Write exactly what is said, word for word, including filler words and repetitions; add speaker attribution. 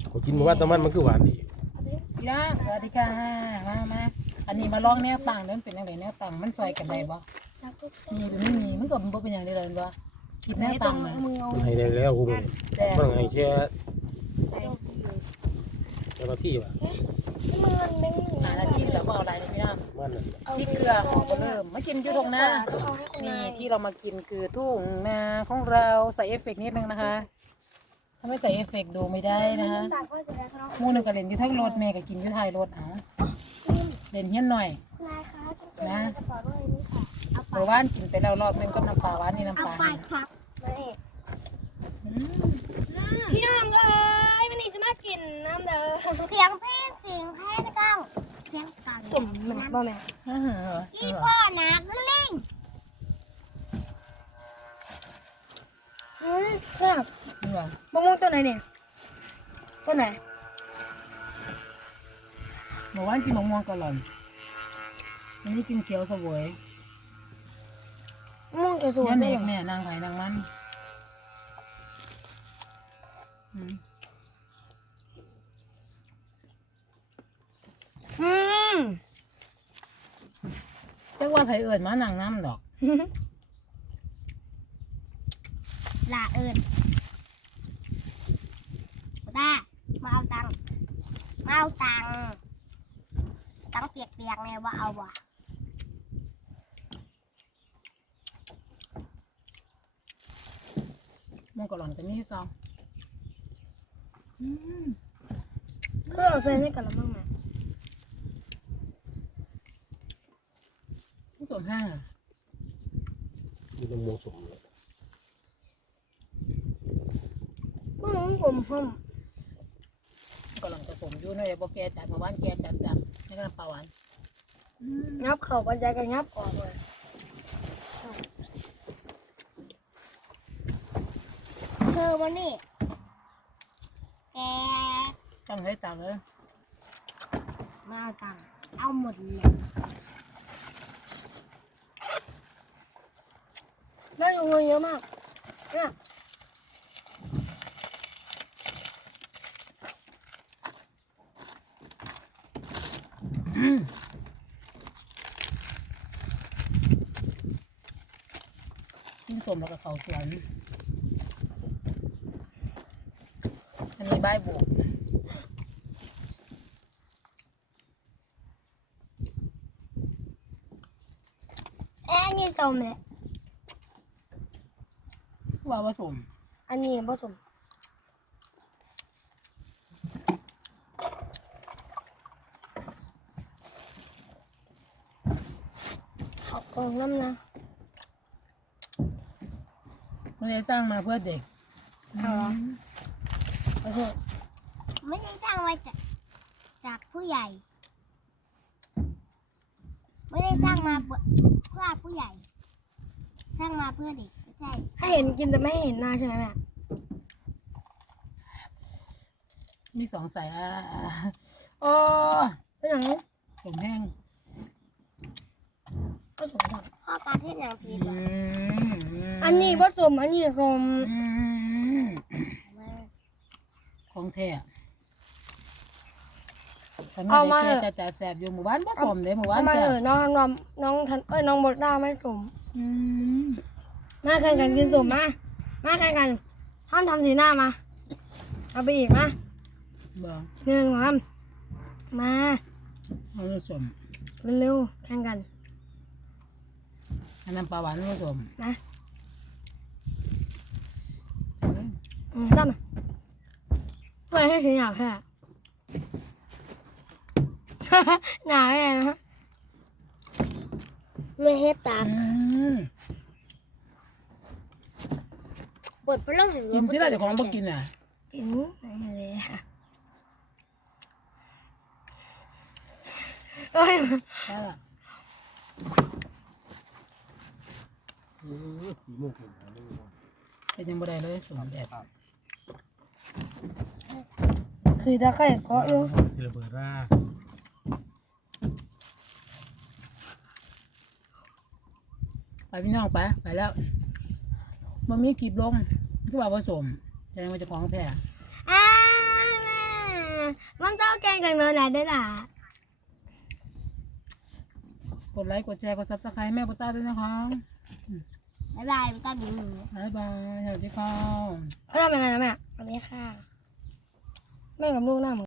Speaker 1: ผมกินมาว่าตะมันมันคือหวานดี
Speaker 2: พี่น้องสวัสดีค่ะมามาอันนี้มาลองแนวต่างเดินเป็นยังไงแนวต่างมันซอยกันได้บ่มีหรือไม่มีมันก็บ่เป็นอย่างนี้เลยบ่คิดแนวต่างนะ
Speaker 1: มันให้ได้แล้วคุณ
Speaker 2: แต่
Speaker 1: มันให้แค่เจ้าหน้าที่ว่ะ
Speaker 2: หาหน้าที่แล้วก็เอาอะไรพี่น้อง
Speaker 1: มันน่ะ
Speaker 2: ที่เกลือหอมก็เริ่มมากินอยู่ตรงหน้านี่ที่เรามากินคือทุ่งนาของเราใส่เอฟเฟกต์นิดนึงนะคะถ้าไม่ใส่เอฟเฟกต์ดูไม่ได้นะคะหมูนึงก็เล่นอยู่ทั้งรถแม่ก็กินอยู่ท้ายรถเอาเล่นเฮี้ยนหน่อย
Speaker 3: นายคะฉันเป็นกระเป๋าด้วยนี่ค่ะเอา
Speaker 2: เมื่อวานกินไปแล้วรอบนึงก็น้ำปลาหวานนี่น้ำปลา
Speaker 3: ไปครับมาเอกพี่น้องเอ้ยมันนี่จะมากินน้ำเด้อเสียงเพลงเสียงแพ้ตะก้องเสียงกังสมแม่บ่แม่
Speaker 2: อ่าฮะ
Speaker 3: อีพ่อนักลิงอืมแซ่บ
Speaker 2: นี่ว่ะ
Speaker 3: มะม่วงต้นไหนเนี่ยต้นไหน
Speaker 2: เมื่อวานกินมะม่วงกะหล่ำวันนี้กินเกี๊ยวเสวย
Speaker 3: มะม่วงจะสวย
Speaker 2: เนี่ย
Speaker 3: ไหม
Speaker 2: เด็กแม่นางไผ่นางมันอืม
Speaker 3: อืม
Speaker 2: จักว่าไผ่เอิญมานางน้ำดอก
Speaker 3: ลาเอิญตามาเอาตังค์มาเอาตังค์ตังค์เปียกๆไงว่าเอาวะ
Speaker 2: มะม่วงกะหล่ำก็มีคือเก่าอืม
Speaker 3: คือเอาใส่ในกระมังไหม
Speaker 2: ที่สวนห้างอะ
Speaker 1: มีน้ำมันสมเลย
Speaker 3: มะม่วงกลมหอม
Speaker 2: กะหล่ำผสมอยู่ในบ่แกจัดเมื่อวานแกจัดจับนี่ก็น้ำปลาหวานอืม
Speaker 3: งับเข่าปัจจัยกันงับออกเลยเธอวันนี้แก
Speaker 2: ตั้งให้ตังเลย
Speaker 3: มาเอาตังค์เอาหมดเลยแม่ลงเงินเยอะมากเนี่ย
Speaker 2: กินสมแล้วก็เขาสวนอันนี้ใบายบวก
Speaker 3: เอ้ยอันนี้ส้มเลย
Speaker 2: ว่าผสม
Speaker 3: อันนี้ผสมขอบคุณน้ำนะ
Speaker 2: ไม่ได้สร้างมาเพื่อเด็ก
Speaker 3: เอาเหรอโอ้โหไม่ได้สร้างไว้จากจากผู้ใหญ่ ไม่ได้สร้างมาเพื่อเพื่อผู้ใหญ่ สร้างมาเพื่อเด็กใช่ให้เห็นกินแต่ไม่เห็นหน้าใช่ไหมแม่
Speaker 2: มีสองสายอ่ะโอ้
Speaker 3: เป็นอย่างนี้
Speaker 2: สมแห้ง
Speaker 3: ผสมกันข้อการเทศอย่างผิ
Speaker 2: อื
Speaker 3: ด
Speaker 2: ม
Speaker 3: อันนี้ผสมอันนี้ผสม
Speaker 2: อืมของแท้คันไม่ได้แค่จะจะแสบอยู่หมู่บ้านผสมเลยหมู่บ้าน
Speaker 3: ทำไม
Speaker 2: แส
Speaker 3: เอบ อน้องน้องน้องทันเอ้ยน้องบดด้าไม่สม
Speaker 2: อืม
Speaker 3: มาแข่งกันกินสมมามาแข่งกันท่านทำสีหน้ามาเอาไปอีกมา
Speaker 2: บอก
Speaker 3: หนึ่งสองสามมา
Speaker 2: เอาผสม
Speaker 3: เร็วๆแข่งกัน
Speaker 2: อันนั้นปลาหวานผสม
Speaker 3: นะอืมตั้มเพื่อให้สีหนาแค่ หนาแค่นะไม่ให้ตาม
Speaker 2: อืม
Speaker 3: ปวดเพราะเราเห็น
Speaker 2: กินที่ไรแต่ของบ่กินอ่ะ
Speaker 3: กินอะไรเลยค่ะโอ้ย
Speaker 2: ใช่ล่ะ
Speaker 1: เออสีม่วงเป็นอะไรไม่รู้
Speaker 2: แต่ยังบ่ได้เลยสมแดด
Speaker 3: คือตะไคร้เกาะอยู่
Speaker 1: สิระเบิดร่า
Speaker 2: ไปพี่น้องไปไปแล้วมันมีกีบลงคือว่าผสมแสดงว่าจะของแพ้
Speaker 3: อ้ามันเจ้าแกงกันเมื่อไหร่ได้ล่ะ
Speaker 2: กดไลค์กดแชร์กดซับสไครต์แม่ปุตตาด้วยนะคะ
Speaker 3: บ๊ายบายไปต้อนหนูหนู
Speaker 2: บ๊ายบายสวัสดีค่ะ
Speaker 3: เขาทำยังไงนะแม่สวัสดีค่ะแม่กับลูกหน้าเหมือน